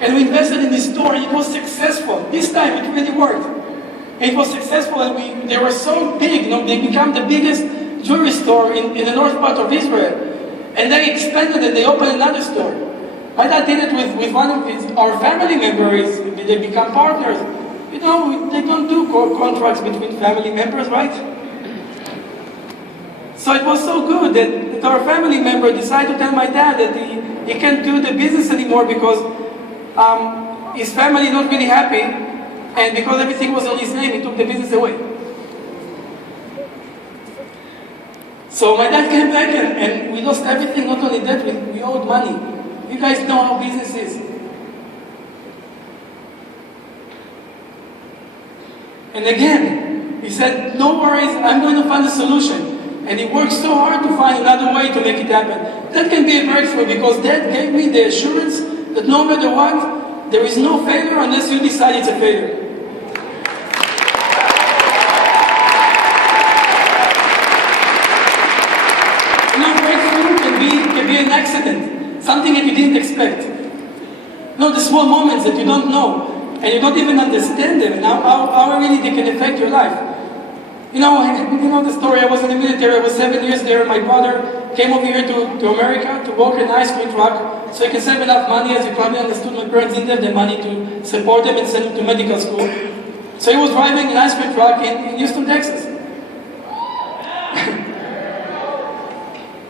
And we invested in this store, and it was successful. This time, it really worked. It was successful, and they were so big, they became the biggest jewelry store in the north part of Israel. And they expanded and they opened another store. My dad did it with one of our family members. They become partners. They don't do contracts between family members, right? So it was so good that our family member decided to tell my dad that he can't do the business anymore because his family not really happy, and because everything was on his name, he took the business away. So my dad came back and we lost everything. Not only that, we owed money. You guys know how business is. And again, he said, no worries, I'm going to find a solution. And he worked so hard to find another way to make it happen. That can be a breakthrough because that gave me the assurance that no matter what, there is no failure unless you decide it's a failure. Breakthrough can be an accident, something that you didn't expect. The small moments that you don't know, and you don't even understand them, and how really they can affect your life. You know the story, I was in the military, I was 7 years there, my brother came over here to America to work in an ice cream truck, so he can save enough money. As you probably understood, my parents didn't have the money to support them and send him to medical school. So he was driving an ice cream truck in Houston, Texas.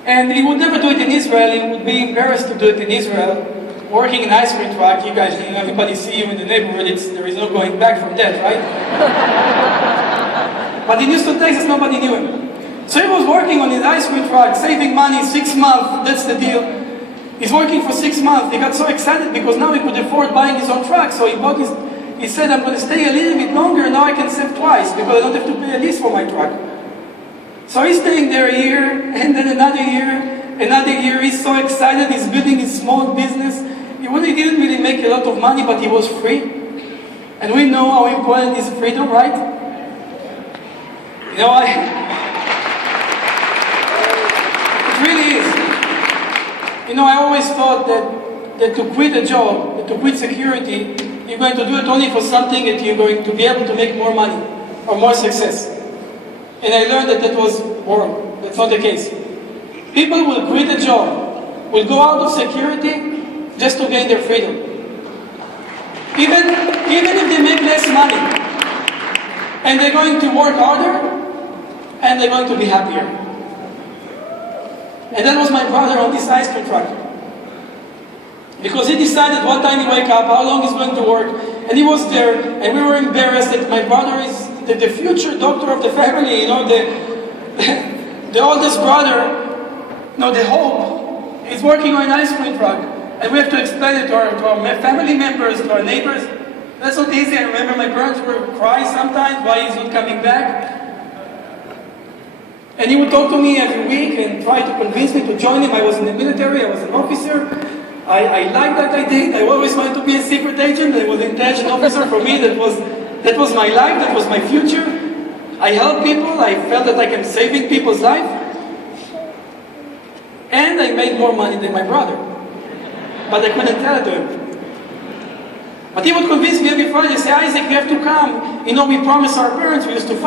And he would never do it in Israel. He would be embarrassed to do it in Israel. Working in an ice cream truck, you guys, everybody see you in the neighborhood, there is no going back from that, right? But in Houston, Texas, nobody knew him. So he was working on his ice cream truck, saving money, 6 months, that's the deal. He's working for 6 months. He got so excited because now he could afford buying his own truck. So he said, I'm going to stay a little bit longer, now I can save twice because I don't have to pay a lease for my truck. So he's staying there a year, and then another year. He's so excited, he's building his small business. He didn't really make a lot of money, but he was free. And we know how important is freedom, right? It really is. I always thought that to quit a job, that to quit security, you're going to do it only for something that you're going to be able to make more money or more success. And I learned that was wrong. That's not the case. People will quit a job, will go out of security just to gain their freedom. Even if they make less money. And they're going to work harder, and they're going to be happier. And that was my brother on this ice cream truck. Because he decided what time he wake up, how long he's going to work, and he was there, and we were embarrassed that my brother is the future doctor of the family, the oldest brother, the hope, is working on an ice cream truck. And we have to explain it to our family members, to our neighbors. That's not easy. I remember my parents would cry sometimes why he's not coming back. And he would talk to me every week and try to convince me to join him. I was in the military, I was an officer. I liked that I did. I always wanted to be a secret agent. I was an intelligence officer. For me, that was my life, that was my future. I helped people, I felt that I am saving people's life. And I made more money than my brother. But I couldn't tell it to him. But he would convince me every Friday, say, Isaac, you have to come. We promised our parents, we used to